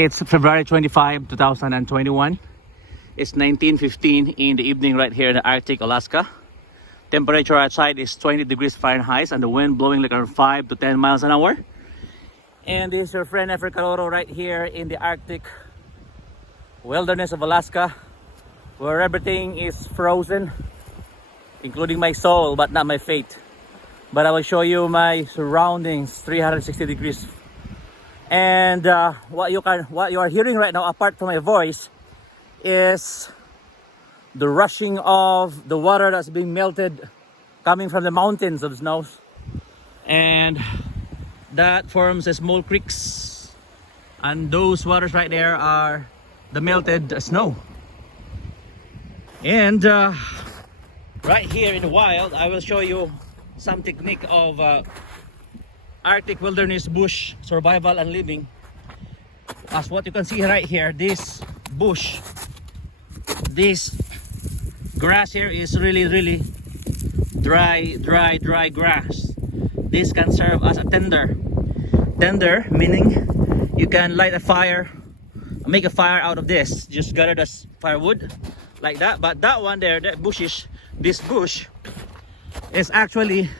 It's February 25, 2021. It's 19:15 in the evening right here in the Arctic, Alaska. Temperature outside is 20 degrees Fahrenheit and the wind blowing like around 5 to 10 miles an hour. And this is your friend Efren Caloro right here in the Arctic wilderness of Alaska, where everything is frozen, including my soul, but not my fate. But I will show you my surroundings, 360 degrees. And what you are hearing right now, apart from my voice, is the rushing of the water that's being melted coming from the mountains of snows, and that forms a small creeks, and those waters right there are the melted snow. And right here in the wild, I will show you some technique of Arctic wilderness bush survival and living. As what you can see right here, this bush, this grass here is really dry grass. This can serve as a tinder, meaning you can light a fire, make a fire out of this. Just gather the firewood like that. But that one there, that bushish, this bush is actually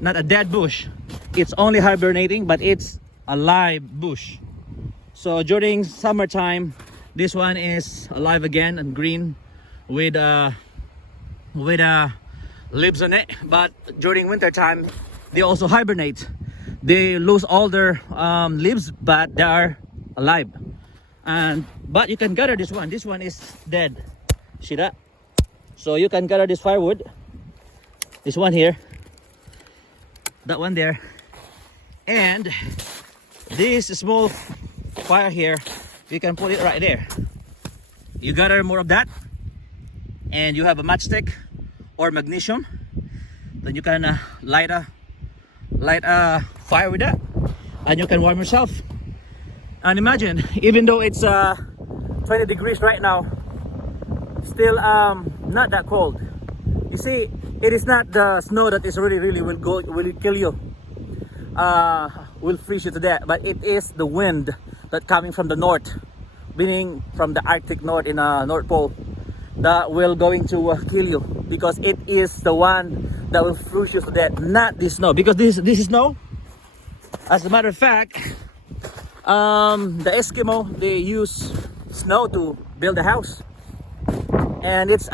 not a dead bush. It's only hibernating, but it's a live bush. So during summertime, this one is alive again and green with leaves on it. But during winter time, they also hibernate. They lose all their leaves, but they are alive. But you can gather this one. This one is dead. See that? So you can gather this firewood. This one here, that one there, and this small fire here, you can put it right there. You gather more of that, and you have a matchstick or magnesium. Then you can light a fire with that, and you can warm yourself. And imagine, even though it's 20 degrees right now, still not that cold. You see, it is not the snow that is really will kill you, will freeze you to death, but it is the wind that coming from the north, meaning from the Arctic North in North Pole, that will going to kill you, because it is the one that will freeze you to death, not this snow. Because this is snow. As a matter of fact, the Eskimo, they use snow to build a house, and it's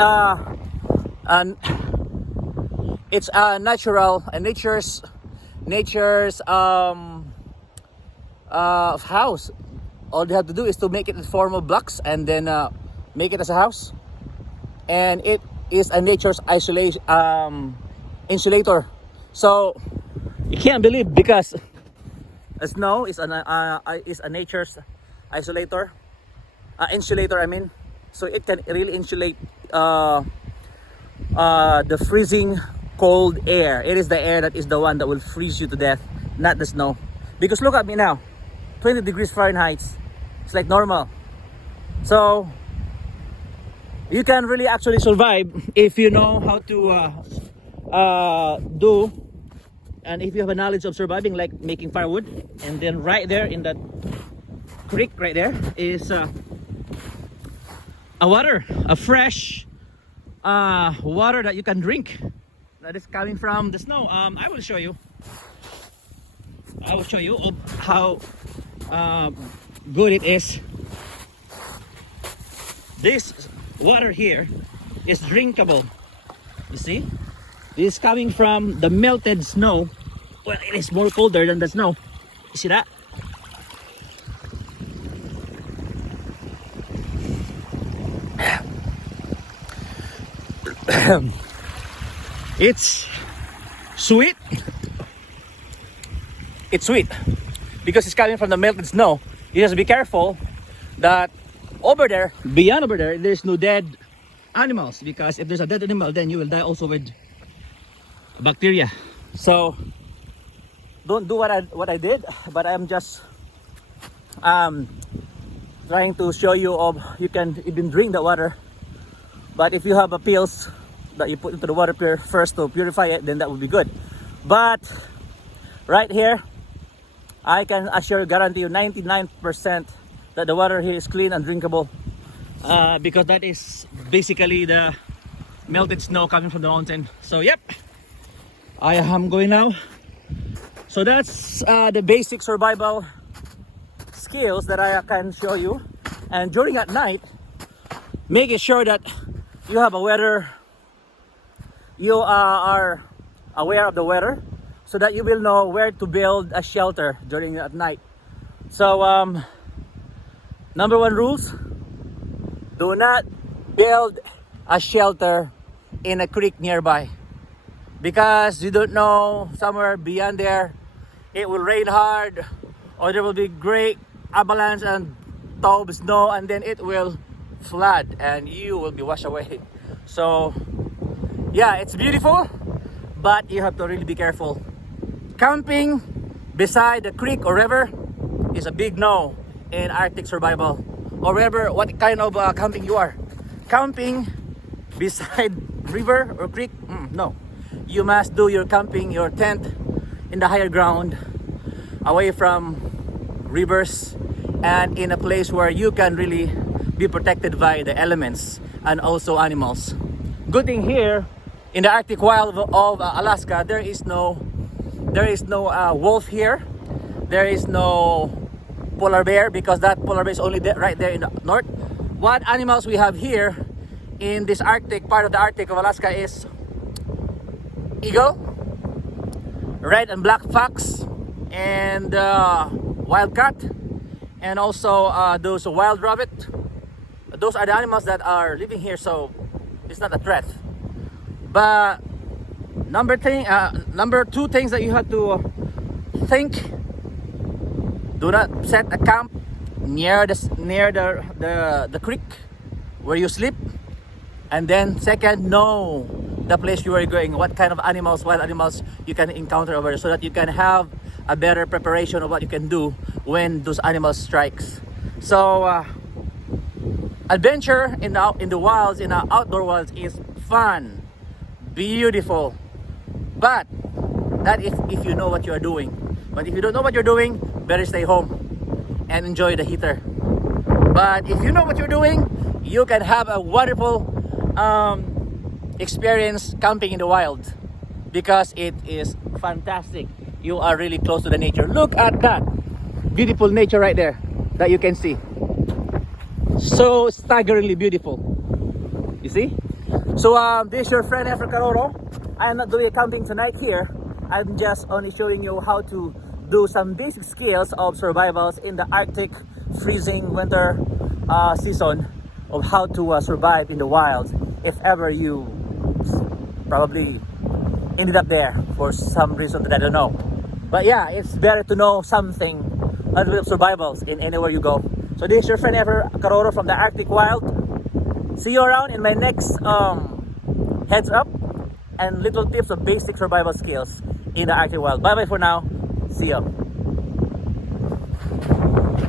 nature's house. All they have to do is to make it in the form of blocks and then make it as a house, and it is a nature's insulator. So you can't believe, because snow is a nature's insulator. I mean, so it can really insulate the freezing cold air. It is the air that is the one that will freeze you to death, not the snow. Because look at me now, 20 degrees Fahrenheit. It's like normal. So you can really actually survive if you know how to do, and if you have a knowledge of surviving, like making firewood. And then right there in that creek right there is a fresh water that you can drink, that is coming from the snow. I will show you how good it is. This water here is drinkable. You see, this is coming from the melted snow. Well, it is more colder than the snow. You see that? It's sweet. It's sweet because it's coming from the melted snow. You just be careful that beyond over there, there's no dead animals, because if there's a dead animal, then you will die also with bacteria. So don't do what I did, but I'm just trying to show you of you can even drink the water. But if you have a pills that you put into the water first to purify it, then that would be good. But right here, I can guarantee you 99% that the water here is clean and drinkable, because that is basically the melted snow coming from the mountain. So yep, I am going now. So that's the basic survival skills that I can show you. And during at night, making sure that you have a weather, you are aware of the weather, so that you will know where to build a shelter during at night. So number one rules: do not build a shelter in a creek nearby, because you don't know, somewhere beyond there it will rain hard, or there will be great avalanche and tall snow, and then it will flood and you will be washed away. So yeah, it's beautiful, but you have to really be careful. Camping beside the creek or river is a big no in Arctic survival, or river, what kind of camping you are. Camping beside river or creek, no. You must do your camping, your tent, in the higher ground, away from rivers, and in a place where you can really be protected by the elements and also animals. Good thing here in the Arctic wild of Alaska, there is no wolf here. There is no polar bear, because that polar bear is only right there in the north. What animals we have here in this Arctic part of the Arctic of Alaska is eagle, red and black fox, and wildcat, and also those wild rabbit. Those are the animals that are living here, so it's not a threat. But number two things that you have to think: do not set a camp near the creek where you sleep. And then second, know the place you are going, what kind of animals, wild animals you can encounter over there, so that you can have a better preparation of what you can do when those animals strikes. So adventure in the wilds, in the outdoor wilds, is fun, beautiful, but that if you know what you are doing. But if you don't know what you're doing, better stay home and enjoy the heater. But if you know what you're doing, you can have a wonderful experience camping in the wild, because it is fantastic. You are really close to the nature. Look at that beautiful nature right there that you can see. So staggeringly beautiful, you see. So this is your friend Efra Caroro. I am not doing a camping tonight here. I'm just only showing you how to do some basic skills of survivals in the Arctic freezing winter season, of how to survive in the wild if ever you probably ended up there for some reason that I don't know. But yeah, it's better to know something, a little bit of survivals in anywhere you go. So this is your friend Efra Caroro from the Arctic Wild. See you around in my next heads up and little tips of basic survival skills in the Arctic Wild. Bye bye for now. See you.